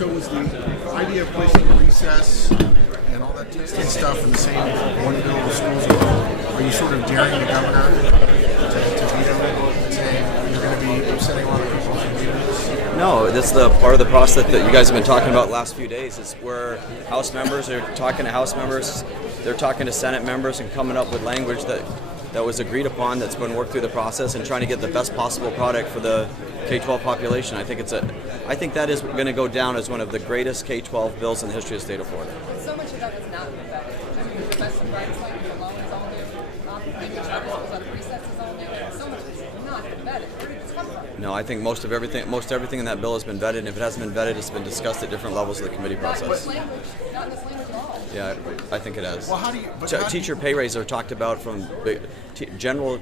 So was the idea of placing recess and all that testing stuff in the same one bill with schools of hope? Are you sort of daring the governor to veto it and saying you're going to be upsetting a lot of people if you veto this? No, that's the part of the process that you guys have been talking about the last few days. Is where House members are talking to House members, they're talking to Senate members and coming up with language that was agreed upon, that's been worked through the process, and trying to get the best possible product for the K-12 population. I think that is going to go down as one of the greatest K-12 bills in the history of the state of Florida. So much of that is not vetted. I mean, the best and brightest language alone is all new. Language levels out of recess is all new. And so much is not vetted. Where did this come from? No, I think most everything in that bill has been vetted, and if it hasn't been vetted, it's been discussed at different levels of the committee process. Not in this language at all. Yeah, I think it has. Well, how do you? Teacher pay raises are talked about from general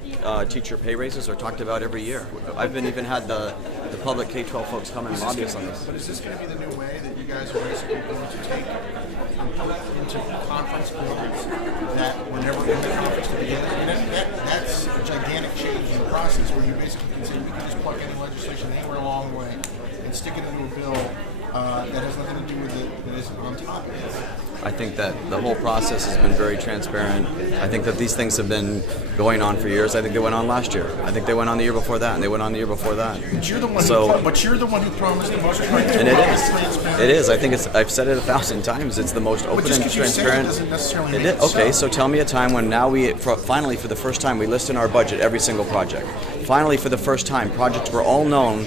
teacher pay raises are talked about every year. I've even had the public K-12 folks come and lobby us on this. But is this going to be the new way that you guys are basically going to take and put into conference boards that were never in the conference to begin with? I mean, that's a gigantic change in the process where you basically can say we can just plug any legislation anywhere along the way and stick it into a bill that has nothing to do with it that isn't on top of it. I think that the whole process has been very transparent. I think that these things have been going on for years. I think they went on last year. I think they went on the year before that, and they went on the year before that. But you're the one who promised the most transparent. And it is. It is. I think I've said it 1,000 times. It's the most open and transparent. Doesn't necessarily mean it's Okay, so tell me a time when now finally for the first time we list in our budget every single project. Finally, for the first time, projects were all known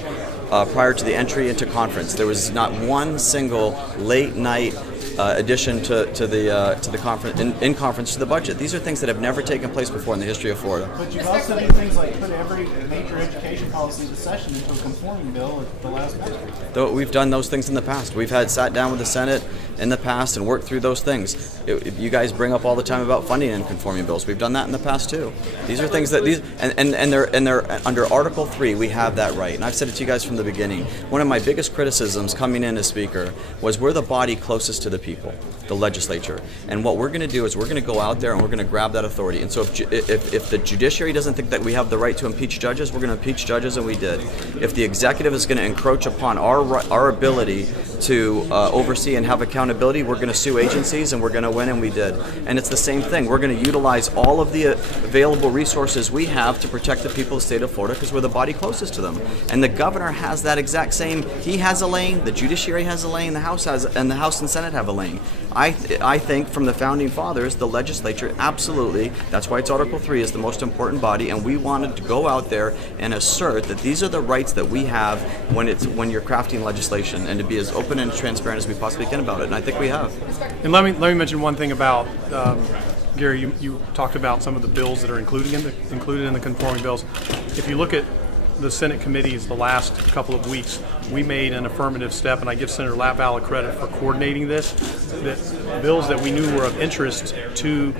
prior to the entry into conference. There was not one single late night addition to the conference in conference to the budget. These are things that have never taken place before in the history of Florida. But you've also done things like put every major education policy decision into a conforming bill at the last minute. Though we've done those things in the past. We've sat down with the Senate in the past and worked through those things. You guys bring up all the time about funding in conforming bills. We've done that in the past too. These are things that they're under Article 3. We have that right, and I've said it to you guys from the beginning. One of my biggest criticisms coming in as Speaker was we're the body closest to the people, the legislature, and what we're going to do is we're going to go out there and we're going to grab that authority. And so if the judiciary doesn't think that we have the right to impeach judges, we're going to impeach judges, and we did. If the executive is going to encroach upon our ability to oversee and have accountability, we're going to sue agencies, and we're going to win, and we did. And it's the same thing. We're going to utilize all of the available resources we have to protect the people of the state of Florida because we're the body closest to them. And the governor has that exact same. He has a lane. The judiciary has a lane. The House and Senate have a lane. I think from the founding fathers, the legislature absolutely. That's why it's Article 3 is the most important body, and we wanted to go out there and assert that these are the rights that we have when you're crafting legislation, and to be as open and transparent as we possibly can about it. And I think we have. And let me mention one thing about Gary. You talked about some of the bills that are included in the conforming bills. If you look at the Senate committees the last couple of weeks, we made an affirmative step, and I give Senator Latvala credit for coordinating this, that bills that we knew were of interest to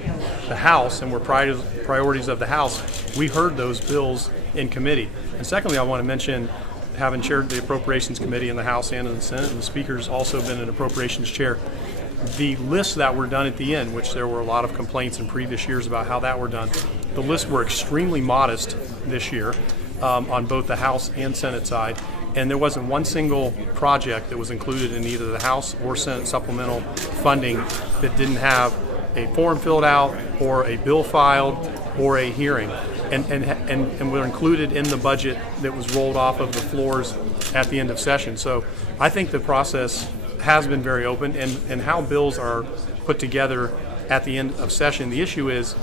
the House and were priorities of the House, we heard those bills in committee. And secondly, I want to mention, having chaired the Appropriations Committee in the House and in the Senate, and the Speaker's also been an Appropriations Chair, the lists that were done at the end, which there were a lot of complaints in previous years about how that were done, the lists were extremely modest this year. On both the House and Senate side, and there wasn't one single project that was included in either the House or Senate supplemental funding that didn't have a form filled out or a bill filed or a hearing, and were included in the budget that was rolled off of the floors at the end of session. So I think the process has been very open, and how bills are put together at the end of session. The issue is,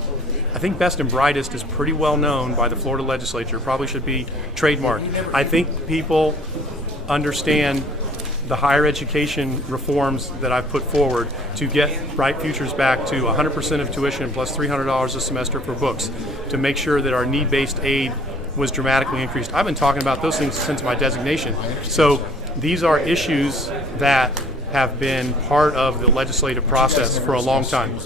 I think best and brightest is pretty well known by the Florida legislature, probably should be trademarked. I think people understand the higher education reforms that I've put forward to get Bright Futures back to 100% of tuition plus $300 a semester for books, to make sure that our need-based aid was dramatically increased. I've been talking about those things since my designation. So these are issues that have been part of the legislative process for a long time.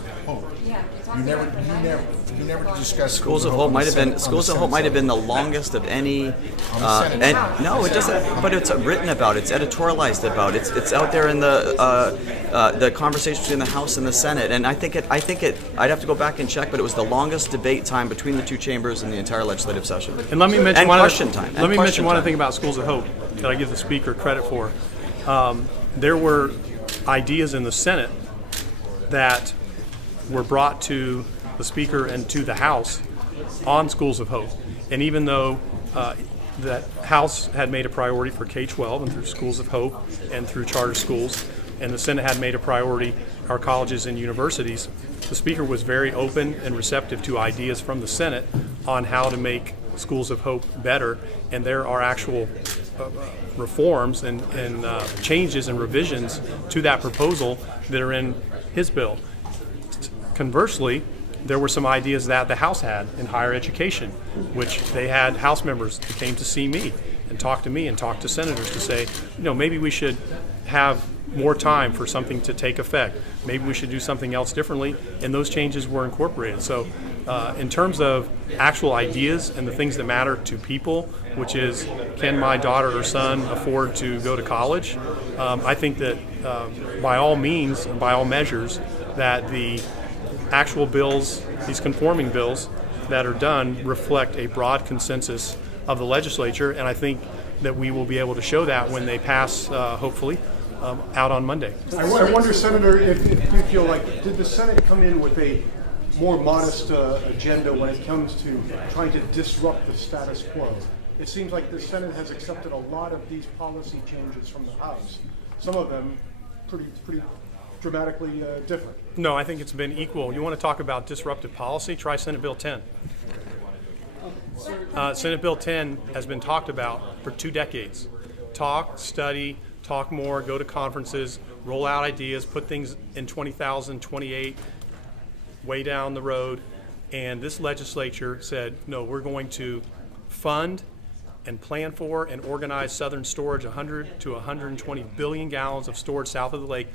You never discussed Schools of Hope might have been the longest of any. No, it doesn't. But it's written about. It's editorialized about. It's out there in the conversation between the House and the Senate. And I think it. I'd have to go back and check, but it was the longest debate time between the two chambers in the entire legislative session. And let me mention question time. Let me mention one other thing about Schools of Hope that I give the Speaker credit for. there were ideas in the Senate that were brought to the Speaker and to the House on Schools of Hope. And even though the House had made a priority for K-12 and through Schools of Hope and through charter schools, and the Senate had made a priority our colleges and universities, the Speaker was very open and receptive to ideas from the Senate on how to make Schools of Hope better. And there are actual reforms and changes and revisions to that proposal that are in his bill. Conversely, there were some ideas that the House had in higher education, which they had House members that came to see me and talk to me and talk to senators to say, maybe we should have more time for something to take effect. Maybe we should do something else differently, and those changes were incorporated. So in terms of actual ideas and the things that matter to people, which is, can my daughter or son afford to go to college? I think that by all means and by all measures that the actual bills, these conforming bills that are done, reflect a broad consensus of the legislature, and I think that we will be able to show that when they pass, hopefully, out on Monday. I wonder, Senator, if you feel like, did the Senate come in with a more modest agenda when it comes to trying to disrupt the status quo? It seems like the Senate has accepted a lot of these policy changes from the House. Some of them pretty dramatically different. No, I think it's been equal. You want to talk about disruptive policy? Try Senate Bill 10. Senate Bill 10 has been talked about for 2 decades. Talk, study, talk more, go to conferences, roll out ideas, put things in 2028, way down the road. And this legislature said, no, we're going to fund and plan for and organize Southern storage, 100 to 120 billion gallons of storage south of the lake.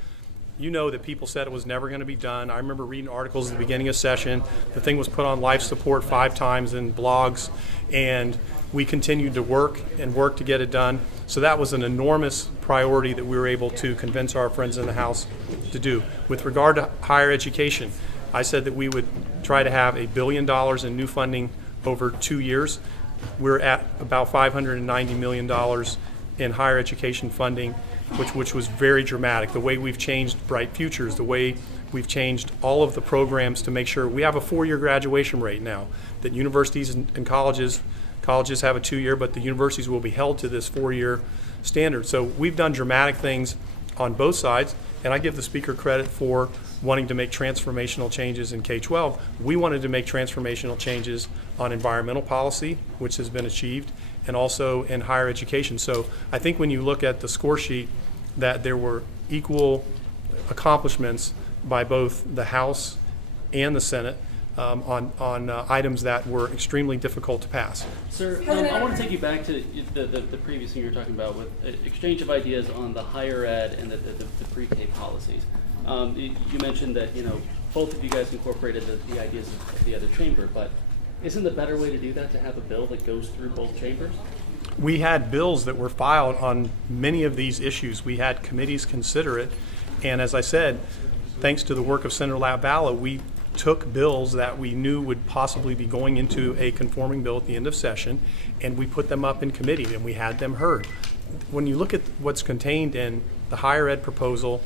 You know that people said it was never going to be done. I remember reading articles at the beginning of session. The thing was put on life support 5 times in blogs, and we continued to work to get it done. So that was an enormous priority that we were able to convince our friends in the House to do. With regard to higher education, I said that we would try to have $1 billion in new funding over 2 years. We're at about $590 million in higher education funding, which was very dramatic. The way we've changed Bright Futures, the way we've changed all of the programs to make sure we have a 4-year graduation rate now, that universities and colleges have a 2-year, but the universities will be held to this 4-year standard. So we've done dramatic things on both sides, and I give the Speaker credit for wanting to make transformational changes in K-12. We wanted to make transformational changes on environmental policy, which has been achieved, and also in higher education. So I think when you look at the score sheet, that there were equal accomplishments by both the House and the Senate on items that were extremely difficult to pass. Sir, I want to take you back to the previous thing you were talking about with exchange of ideas on the higher ed and the pre-K policies. You mentioned that both of you guys incorporated the ideas of the other chamber, but isn't the better way to do that to have a bill that goes through both chambers? We had bills that were filed on many of these issues. We had committees consider it, and as I said, thanks to the work of Senator Latvala, we took bills that we knew would possibly be going into a conforming bill at the end of session, and we put them up in committee and we had them heard. When you look at what's contained in the higher ed proposal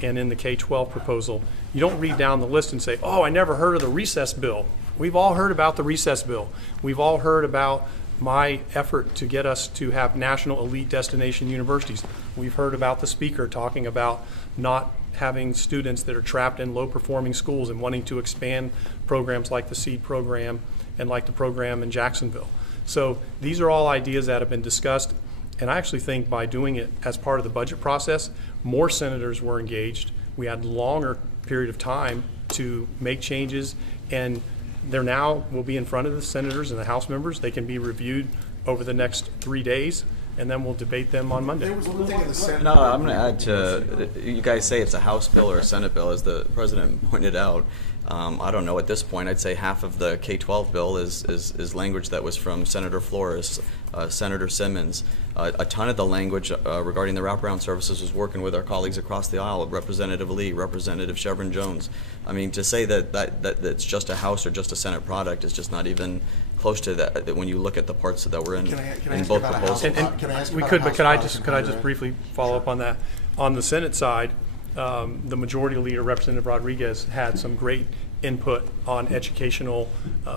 and in the K-12 proposal, you don't read down the list and say, oh, I never heard of the recess bill. We've all heard about the recess bill. We've all heard about my effort to get us to have national elite destination universities. We've heard about the Speaker talking about not having students that are trapped in low-performing schools and wanting to expand programs like the SEED program and like the program in Jacksonville. So these are all ideas that have been discussed, and I actually think by doing it as part of the budget process, more senators were engaged. We had longer period of time to make changes, and they're now will be in front of the senators and the House members. They can be reviewed over the next 3 days, and then we'll debate them on Monday. There was one thing in the Senate. No, I'm going to add to, you guys say it's a House bill or a Senate bill, as the President pointed out. I don't know at this point. I'd say half of the K-12 bill is language that was from Senator Flores. Senator Simmons. A ton of the language regarding the wraparound services was working with our colleagues across the aisle, Representative Lee, Representative Chevron Jones. I mean, to say that it's just a House or just a Senate product is just not even close to that when you look at the parts that were in Can I in ask both about a House? proposals. Can I ask We about could, a but House could I product just and briefly follow up on that? On the Senate side, the Majority Leader, Representative Rodriguez, had some great input on educational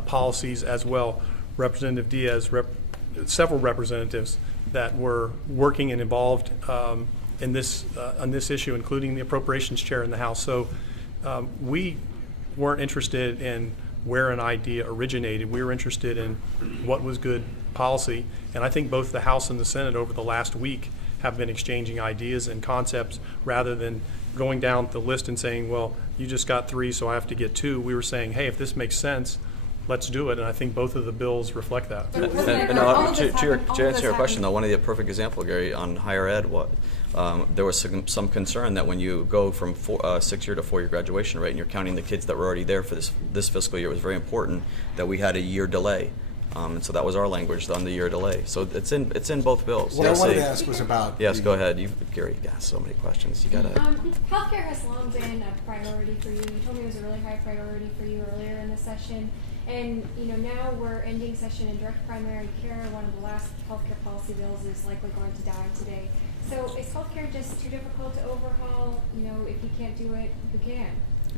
policies as well. Representative Diaz, several representatives that were working and involved in this on this issue, including the appropriations chair in the House. So we weren't interested in where an idea originated. We were interested in what was good policy. And I think both the House and the Senate over the last week have been exchanging ideas and concepts rather than going down the list and saying, well, you just got 3, so I have to get 2. We were saying, hey, if this makes sense, let's do it. And I think both of the bills reflect that. And to answer your question, though, one of the perfect example, Gary, on higher ed, there was some concern that when you go from 6-year to 4-year graduation rate, and you're counting the kids that were already there for this fiscal year, it was very important that we had a year delay. And so that was our language on the year delay. So it's in both bills. What I wanted to ask was about. Yes, go ahead. Gary, you asked so many questions. You gotta. Healthcare has long been a priority for you. You told me it was a really high priority for you earlier in the session. And now we're ending session in direct primary care. One of the last healthcare policy bills is likely going to die today. So is healthcare just too difficult to overhaul? If you can't do it, who can?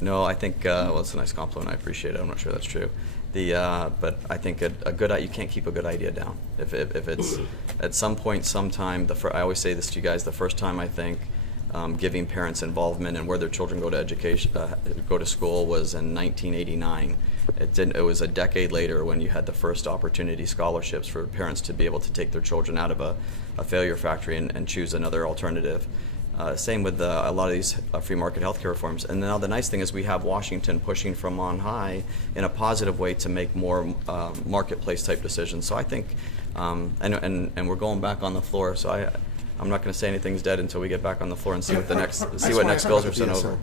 No, I think well, it's a nice compliment. I appreciate it. I'm not sure that's true. But I think you can't keep a good idea down. If it's at some point, sometime, I always say this to you guys. The first time I think giving parents involvement in where their children go to school was in 1989. It was a decade later when you had the first opportunity scholarships for parents to be able to take their children out of a failure factory and choose another alternative. Same with a lot of these free market healthcare reforms. And now the nice thing is we have Washington pushing from on high in a positive way to make more marketplace type decisions. So I think, and we're going back on the floor. So I'm not going to say anything's dead until we get back on the floor and see what next bills are sent over.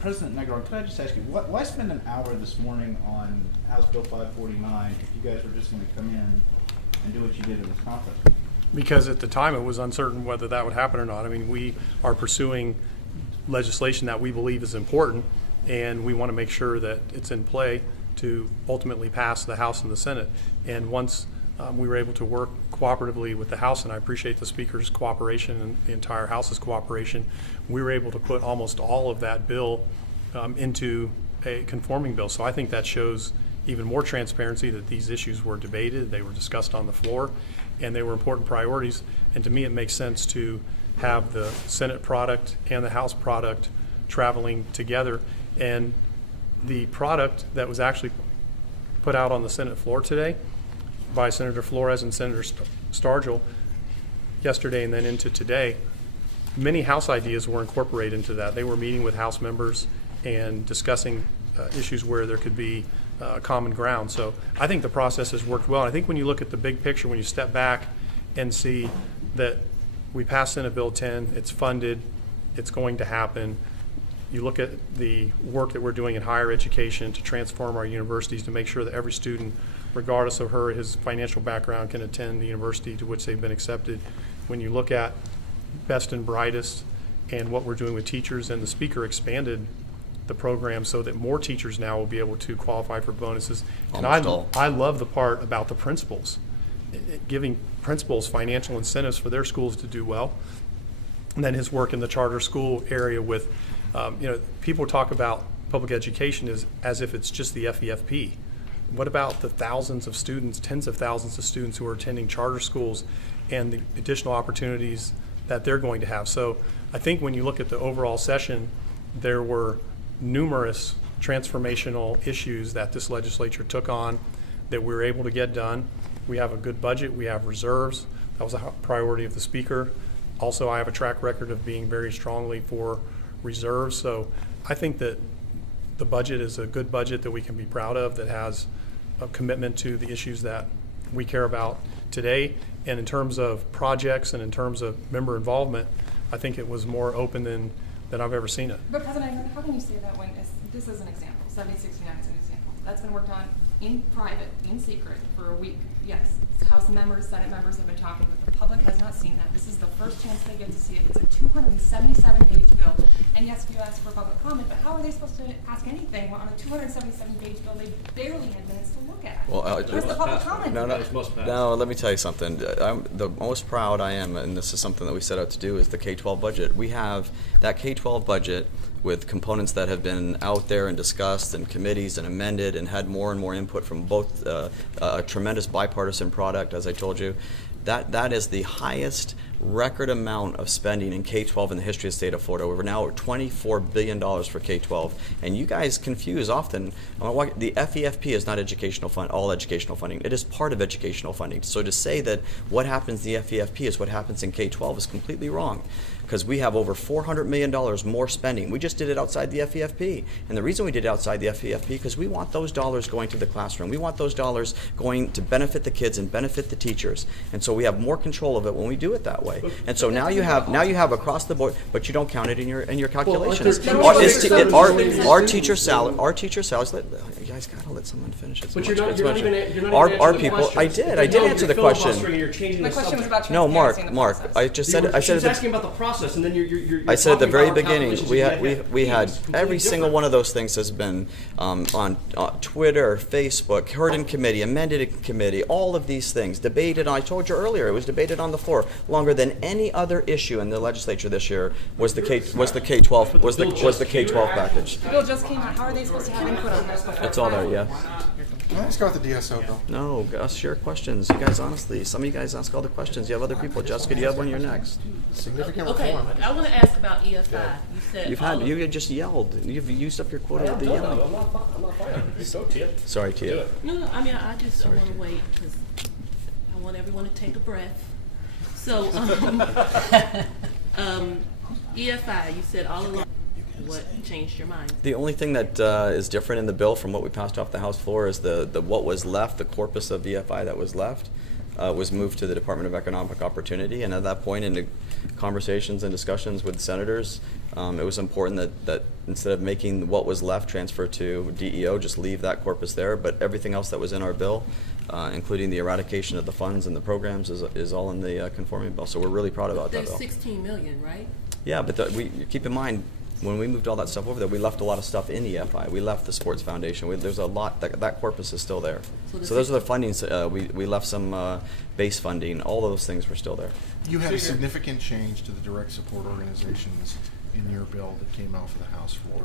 President Negron, could I just ask you, why spend an hour this morning on House Bill 549 if you guys were just going to come in and do what you did in this conference? Because at the time it was uncertain whether that would happen or not. I mean, we are pursuing legislation that we believe is important, and we want to make sure that it's in play to ultimately pass the House and the Senate. And once we were able to work cooperatively with the House, and I appreciate the Speaker's cooperation and the entire House's cooperation, we were able to put almost all of that bill into a conforming bill. So I think that shows even more transparency that these issues were debated, they were discussed on the floor, and they were important priorities. And to me, it makes sense to have the Senate product and the House product traveling together. And the product that was actually put out on the Senate floor today by Senator Flores and Senator Stargell yesterday and then into today, many House ideas were incorporated into that. They were meeting with House members and discussing issues where there could be common ground. So I think the process has worked well. I think when you look at the big picture, when you step back and see that we passed Senate Bill 10, it's funded, it's going to happen. You look at the work that we're doing in higher education to transform our universities to make sure that every student, regardless of his financial background, can attend the university to which they've been accepted. When you look at best and brightest and what we're doing with teachers, and the Speaker expanded the program so that more teachers now will be able to qualify for bonuses. And I love the part about the principals, giving principals financial incentives for their schools to do well. And then his work in the charter school area with, people talk about public education as if it's just the FEFP. What about the thousands of students, tens of thousands of students who are attending charter schools and the additional opportunities that they're going to have? So I think when you look at the overall session, there were numerous transformational issues that this legislature took on that we were able to get done. We have a good budget. We have reserves. That was a priority of the Speaker. Also, I have a track record of being very strongly for reserves. So I think that the budget is a good budget that we can be proud of, that has a commitment to the issues that we care about today. And in terms of projects and in terms of member involvement, I think it was more open than I've ever seen it. But President, how can you say that when this is an example? 7069 is an example. That's been worked on in private, in secret, for a week. Yes, House members, Senate members have been talking, but the public has not seen that. This is the first chance they get to see it. It's a 277-page bill. And yes, you asked for public comment, but how are they supposed to ask anything on a 277-page bill they barely had minutes to look at? Well, Where's the public comment? No, let me tell you something. The most proud I am, and this is something that we set out to do, is the K-12 budget. We have that K-12 budget with components that have been out there and discussed in committees and amended and had more and more input from both a tremendous bipartisan product, as I told you. That is the highest record amount of spending in K-12 in the history of the state of Florida. We're now at $24 billion for K-12. And you guys confuse often, the FEFP is not all educational funding. It is part of educational funding. So to say that what happens in the FEFP is what happens in K-12 is completely wrong, because we have over $400 million more spending. We just did it outside the FEFP. And the reason we did it outside the FEFP, because we want those dollars going to the classroom. We want those dollars going to benefit the kids and benefit the teachers. And so we have more control of it when we do it that way. And so now you have across the board, but you don't count it in your calculations. Our teacher salaries. You guys gotta let someone finish it. But you're not even Our people. I did answer the question. My question was about No, transparency in the Mark. process. I just said. She's asking about the process, and then you're I said at the talking very about beginning, calculations we had fees. every Completely single different. one of those things has been on Twitter, Facebook, heard in committee, amended in committee, all of these things debated. I told you earlier, it was debated on the floor longer than any other issue in the legislature this year. Was the K-12 package? The bill just came out. How are they supposed to have input on this before? It's all there, yeah. Can I ask about the DSO bill? No, ask your questions. You guys, honestly, some of you guys ask all the questions. You have other people. Jessica, do you have one? You're next. Significant Okay, reform. I want to ask about EFI. You said You just yelled. You've used up your quota with the yelling. I'm not fighting. Go, Tia. Sorry, Tia. No, I mean, I just want to wait because I want everyone to take a breath. So, EFI, you said all along. What changed your mind? The only thing that is different in the bill from what we passed off the House floor is the what was left, the corpus of EFI that was left, was moved to the Department of Economic Opportunity. And at that point, in the conversations and discussions with senators, it was important that instead of making what was left transfer to DEO, just leave that corpus there. But everything else that was in our bill, including the eradication of the funds and the programs, is all in the conforming bill. So we're really proud about that There's bill. $16 million, right? Yeah, but we keep in mind, when we moved all that stuff over there, we left a lot of stuff in EFI. We left the Sports Foundation. There's a lot, that corpus is still there. So those are the fundings. We left some base funding. All of those things were still there. You had a significant change to the direct support organizations in your bill that came out for the House floor,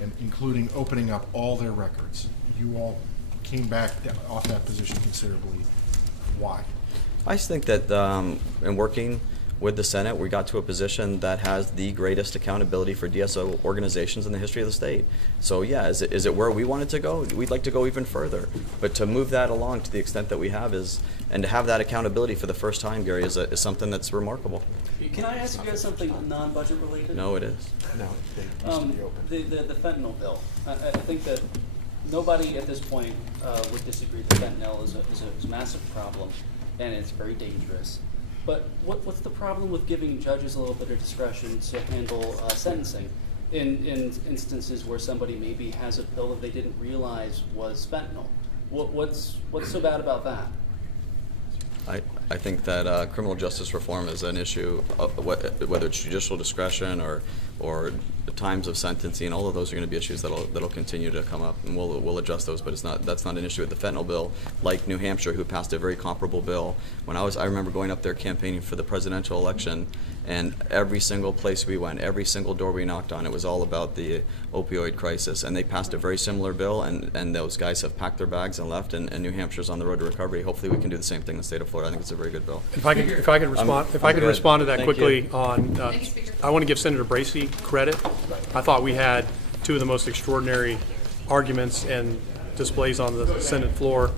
and including opening up all their records. You all came back off that position considerably. Why? I just think that in working with the Senate, we got to a position that has the greatest accountability for DSO organizations in the history of the state. So yeah, is it where we wanted to go? We'd like to go even further. But to move that along to the extent that we have and to have that accountability for the first time, Gary, is something that's remarkable. Can I ask you guys something non-budget related? No, it is. No, they used to be open. The fentanyl bill. I think that nobody at this point would disagree that fentanyl is a massive problem and it's very dangerous. But what's the problem with giving judges a little bit of discretion to handle sentencing in instances where somebody maybe has a pill that they didn't realize was fentanyl? What's so bad about that? I think that criminal justice reform is an issue, whether it's judicial discretion or the times of sentencing. All of those are going to be issues that'll continue to come up, and we'll adjust those. But that's not an issue with the fentanyl bill. Like New Hampshire, who passed a very comparable bill. I remember going up there campaigning for the presidential election, and every single place we went, every single door we knocked on, it was all about the opioid crisis. And they passed a very similar bill, and those guys have packed their bags and left. And New Hampshire's on the road to recovery. Hopefully, we can do the same thing in the state of Florida. I think it's a very good bill. If I could respond to that Thank quickly you. on, I want to give Senator Bracey credit. I thought we had two of the most extraordinary arguments and displays on the Senate floor